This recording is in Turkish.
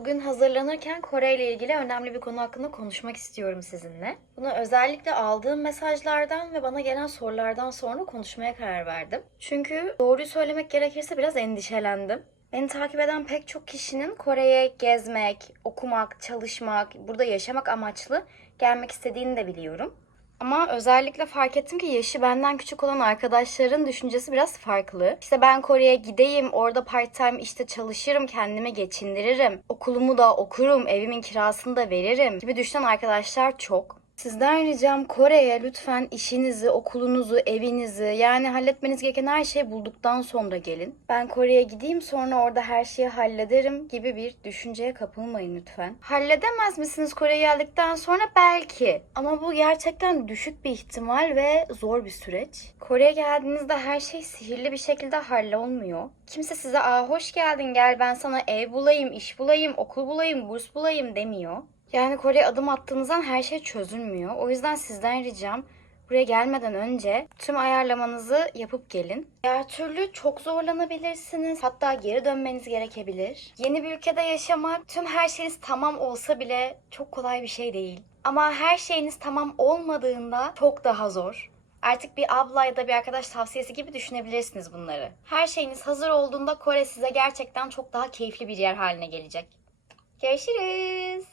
Bugün hazırlanırken Kore ile ilgili önemli bir konu hakkında konuşmak istiyorum sizinle. Bunu özellikle aldığım mesajlardan ve bana gelen sorulardan sonra konuşmaya karar verdim. Çünkü doğruyu söylemek gerekirse biraz endişelendim. Beni takip eden pek çok kişinin Kore'ye gezmek, okumak, çalışmak, burada yaşamak amaçlı gelmek istediğini de biliyorum. Ama özellikle fark ettim ki yaşı benden küçük olan arkadaşların düşüncesi biraz farklı. İşte ben Kore'ye gideyim, orada part time işte çalışırım, kendimi geçindiririm, okulumu da okurum, evimin kirasını da veririm gibi düşünen arkadaşlar çok. Sizden ricam Kore'ye lütfen işinizi, okulunuzu, evinizi yani halletmeniz gereken her şeyi bulduktan sonra gelin. Ben Kore'ye gideyim sonra orada her şeyi hallederim gibi bir düşünceye kapılmayın lütfen. Halledemez misiniz Kore'ye geldikten sonra? Belki. Ama bu gerçekten düşük bir ihtimal ve zor bir süreç. Kore'ye geldiğinizde her şey sihirli bir şekilde hallolmuyor. Kimse size aa hoş geldin gel ben sana ev bulayım, iş bulayım, okul bulayım, burs bulayım demiyor. Yani Kore'ye adım attığınızdan her şey çözülmüyor. O yüzden sizden ricam buraya gelmeden önce tüm ayarlamanızı yapıp gelin. Diğer türlü çok zorlanabilirsiniz. Hatta geri dönmeniz gerekebilir. Yeni bir ülkede yaşamak tüm her şeyiniz tamam olsa bile çok kolay bir şey değil. Ama her şeyiniz tamam olmadığında çok daha zor. Artık bir abla ya da bir arkadaş tavsiyesi gibi düşünebilirsiniz bunları. Her şeyiniz hazır olduğunda Kore size gerçekten çok daha keyifli bir yer haline gelecek. Görüşürüz.